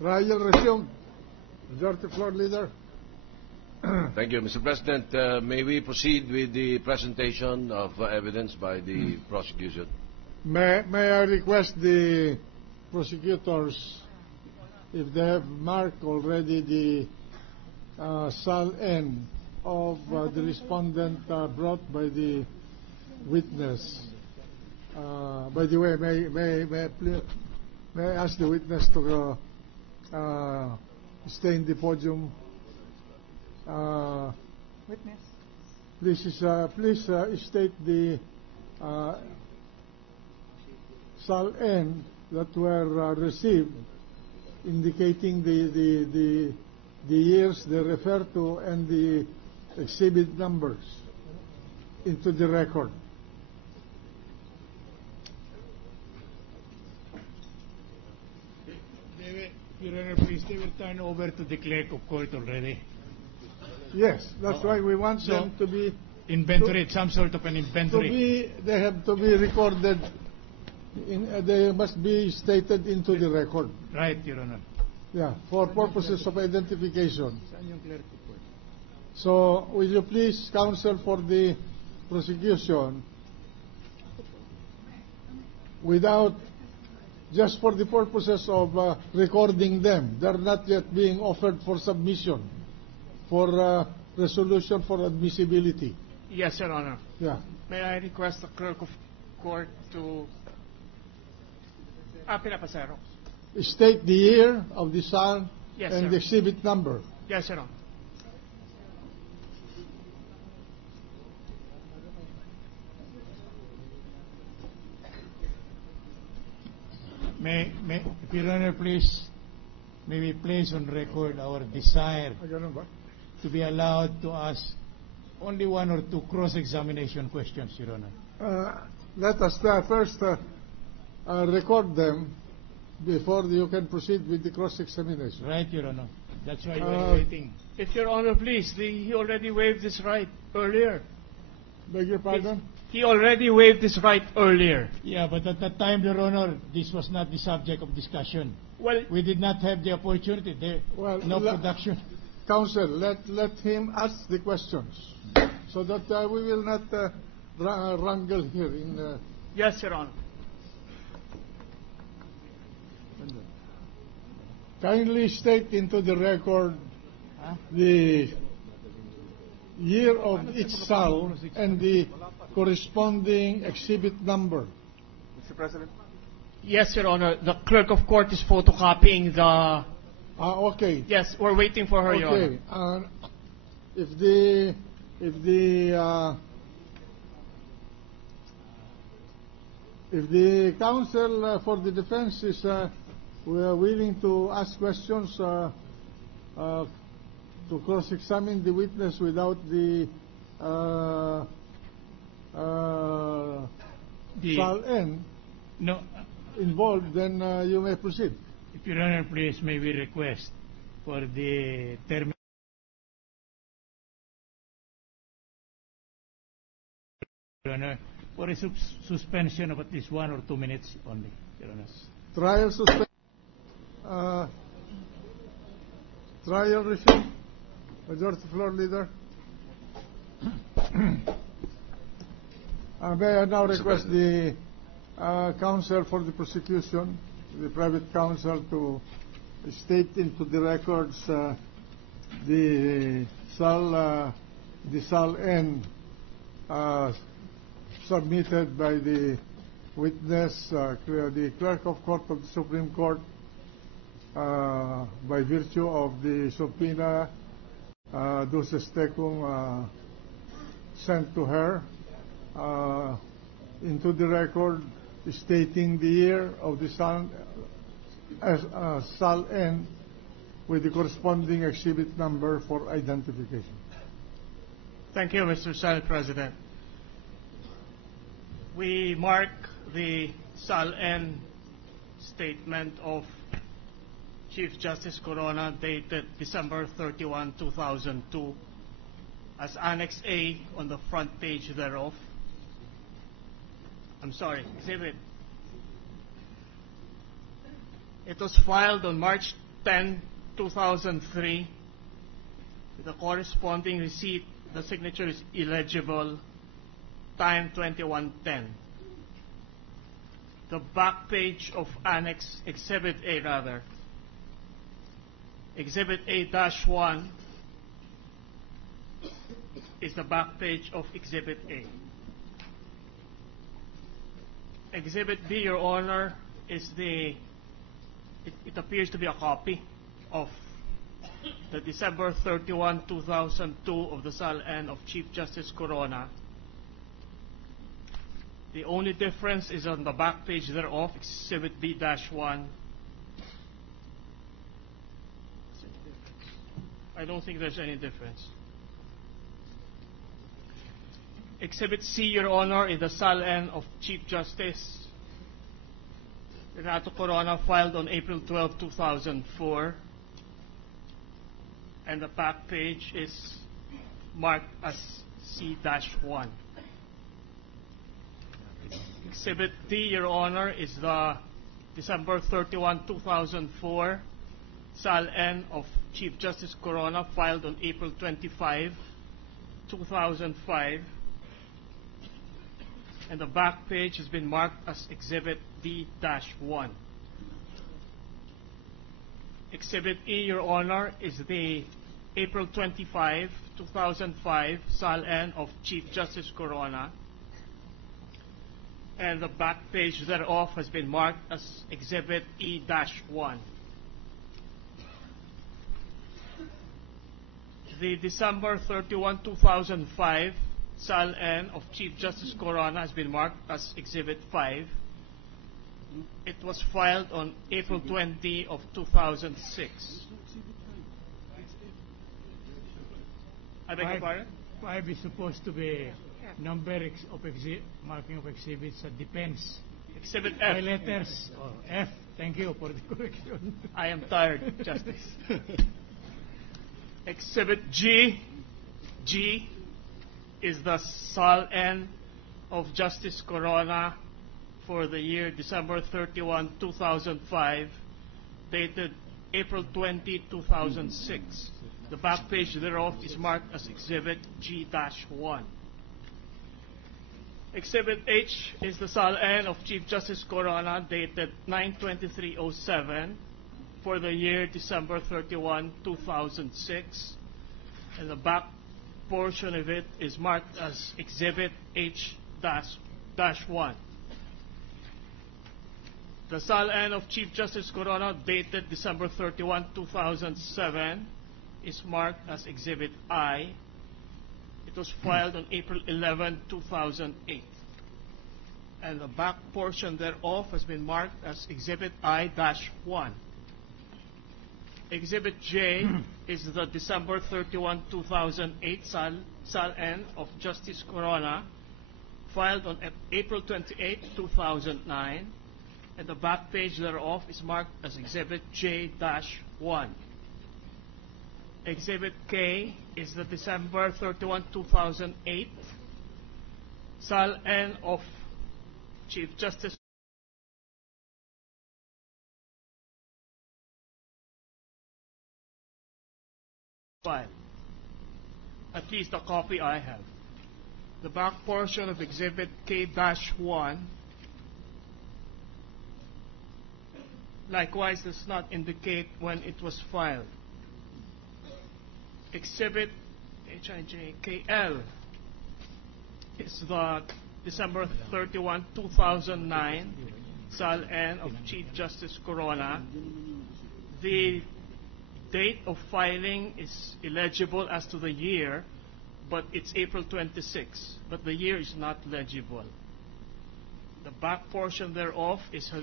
Trial resumed. Majority Floor Leader. Thank you, Mr. President. May we proceed with the presentation of evidence by the prosecution? May I request the prosecutors, if they have marked already the sal N of the respondent brought by the witness. By the way, may I ask the witness to stay in the podium? Witness. Please state the sal N that were received, indicating the years they refer to and the exhibit numbers into the record. Your Honor, please, they will turn over to the clerk of court already. Yes, that's why we want them to be inventory, some sort of an inventory. They have to be recorded. They must be stated into the record. Right, Your Honor. Yeah, for purposes of identification. So, will you please, counsel for the prosecution, without, just for the purposes of recording them, they're not yet being offered for submission, for resolution for admissibility. Yes, Your Honor. Yeah. May I request the clerk of court to... pinapasero. State the year of the sal Yes, and sir. the exhibit number. Yes, Your Honor. If Your Honor, please, may we place on record our desire to be allowed to ask only one or two cross-examination questions, Your Honor. Let us first record them before you can proceed with the cross-examination. Right, Your Honor. That's why we're waiting. If Your Honor, please, he already waived this right earlier. Beg your pardon? He already waived this right earlier. Yeah, but at that time, Your Honor, this was not the subject of discussion. Well, We did not have the opportunity. No production. Counsel, let him ask the questions so that we will not wrangle here in... yes, Your Honor. Kindly state into the record the year of each sal and the corresponding exhibit number. Mr. President? Yes, Your Honor. The clerk of court is photocopying the... Okay. Yes, we're waiting for her, Your Honor. Okay. If the counsel for the defense is willing to ask questions to cross-examine the witness without the sal N involved, then you may proceed. If Your Honor, please, may we request for the term Your Honor, for a suspension of at least 1 or 2 minutes only, Your Honor. Trial suspension. Trial resumed. Majority Floor Leader. May I now request the counsel for the prosecution, the private counsel, to state into the records the sal N submitted by the witness, the clerk of court of the Supreme Court, by virtue of the subpoena duces tecum sent to her, into the record, stating the year of the sal N with the corresponding exhibit number for identification. Thank you, Mr. Senate President. We mark the Sal-N statement of Chief Justice Corona dated December 31, 2002 as Annex A on the front page thereof. I'm sorry, exhibit. It was filed on March 10, 2003 with a corresponding receipt. The signature is illegible. Time 2110. The back page of Annex Exhibit A rather. Exhibit A-1 is the back page of Exhibit A. Exhibit B, Your Honor, is it appears to be a copy of the December 31, 2002 of the Sal-N of Chief Justice Corona. The only difference is on the back page thereof, Exhibit B-1. I don't think there's any difference. Exhibit C, Your Honor, is the Sal-N of Chief Justice Renato Corona, filed on April 12, 2004. And the back page is marked as C-1. Exhibit D, Your Honor, is the December 31, 2004 Sal-N of Chief Justice Corona, filed on April 25, 2005. And the back page has been marked as Exhibit D-1. Exhibit E, Your Honor, is the April 25, 2005 Sal-N of Chief Justice Corona. And the back page thereof has been marked as Exhibit E-1. The December 31, 2005 Sal-N of Chief Justice Corona has been marked as Exhibit 5. It was filed on April 20 of 2006. I beg your pardon? 5 is supposed to be number of marking of exhibits. Depends. Exhibit By F. letters. Oh, F. Thank you for the correction. I am tired, Justice. Exhibit G. G is the Sal-N of Justice Corona for the year December 31, 2005, dated April 20, 2006. The back page thereof is marked as Exhibit G-1. Exhibit H is the Sal-N of Chief Justice Corona, dated 9/23/07 for the year December 31, 2006. And the back portion of it is marked as Exhibit H-1. The Sal-N of Chief Justice Corona, dated December 31, 2007, is marked as Exhibit I. It was filed on April 11, 2008. And the back portion thereof has been marked as Exhibit I-1. Exhibit J is the December 31, 2008 Sal-N of Justice Corona, filed on April 28, 2009, and the back page thereof is marked as Exhibit J-1. Exhibit K is the December 31, 2008 Sal-N of Chief Justice file. At least a copy I have. The back portion of Exhibit K-1 likewise does not indicate when it was filed. Exhibit HIJKL is the December 31, 2009 Sal-N of Chief Justice Corona. The date of filing is illegible as to the year, but it's April 26, but the year is not legible. The back portion thereof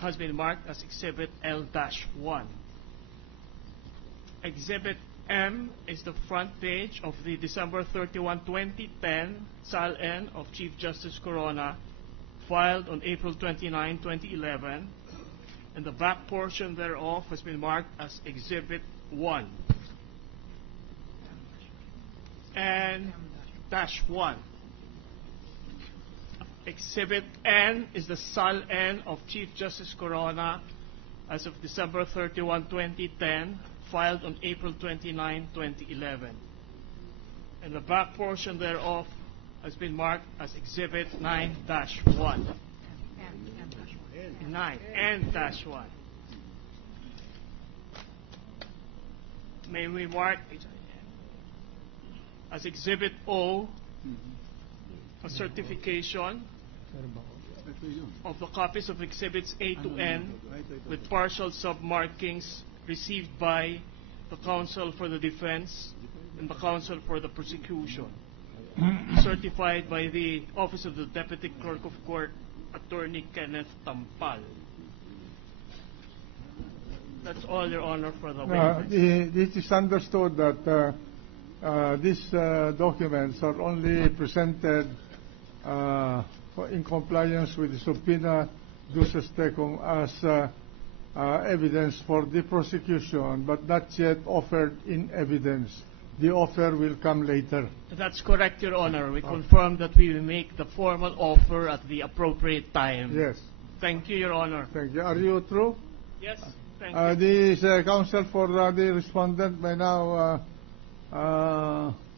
has been marked as Exhibit L-1. Exhibit M is the front page of the December 31, 2010 Sal-N of Chief Justice Corona, filed on April 29, 2011, and the back portion thereof has been marked as Exhibit 1 and -1. Exhibit N is the Sal N of Chief Justice Corona as of December 31, 2010, filed on April 29, 2011. And the back portion thereof has been marked as Exhibit 9-1. 9 N-1. May we mark as Exhibit O a certification of the copies of Exhibits A to N with partial submarkings received by the Counsel for the Defense and the Counsel for the Prosecution, certified by the Office of the Deputy Clerk of Court, Attorney Kenneth Tampal. That's all, Your Honor, for the witness. It is understood that these documents are only presented in compliance with the subpoena duces tecum as evidence for the prosecution, but not yet offered in evidence. The offer will come later. That's correct, Your Honor. We confirm that we will make the formal offer at the appropriate time. Yes. Thank you, Your Honor. Thank you. Are you through? Yes, thank you. The counsel for the respondent may now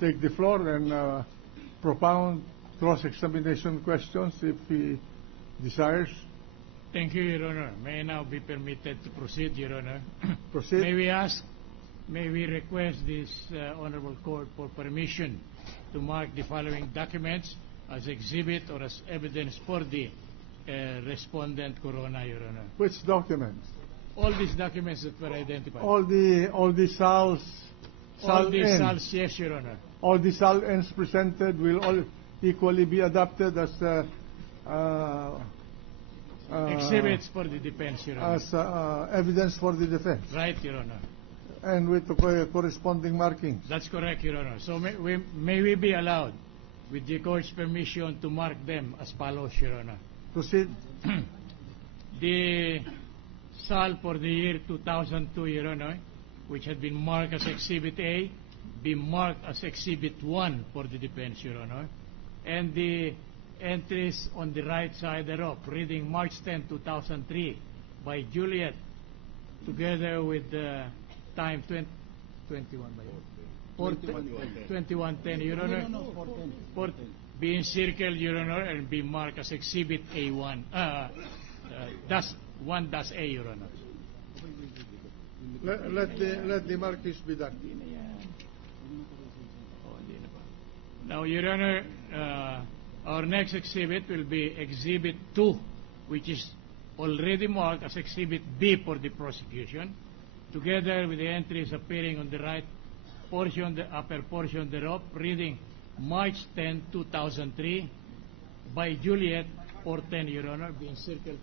take the floor and propound cross-examination questions if he desires. Thank you, Your Honor. May I now be permitted to proceed, Your Honor? Proceed. May we request this Honorable Court for permission to mark the following documents as exhibit or as evidence for the respondent Corona, Your Honor. Which documents? All these documents that were identified. All the SALs. All the SALs, yes, Your Honor. All the SAL ends presented will all equally be adopted as exhibits for the defense, Your Honor. As evidence for the defense. Right, Your Honor. And with the corresponding markings. That's correct, Your Honor. So may we be allowed, with the Court's permission, to mark them as follows, Your Honor. Proceed. The SAL for the year 2002, Your Honor, which had been marked as Exhibit A, be marked as Exhibit 1 for the defense, Your Honor. And the entries on the right side thereof, reading March 10, 2003, by Juliet, together with the time 2110, Your Honor. No, be encircled, Your Honor, and be marked as Exhibit A1. -1-A, Your Honor. Let the markings be done. Now, Your Honor, our next exhibit will be Exhibit 2, which is already marked as Exhibit B for the prosecution, together with the entries appearing on the right portion, the upper portion thereof, reading March 10, 2003, by Juliet, 410, Your Honor, being circled.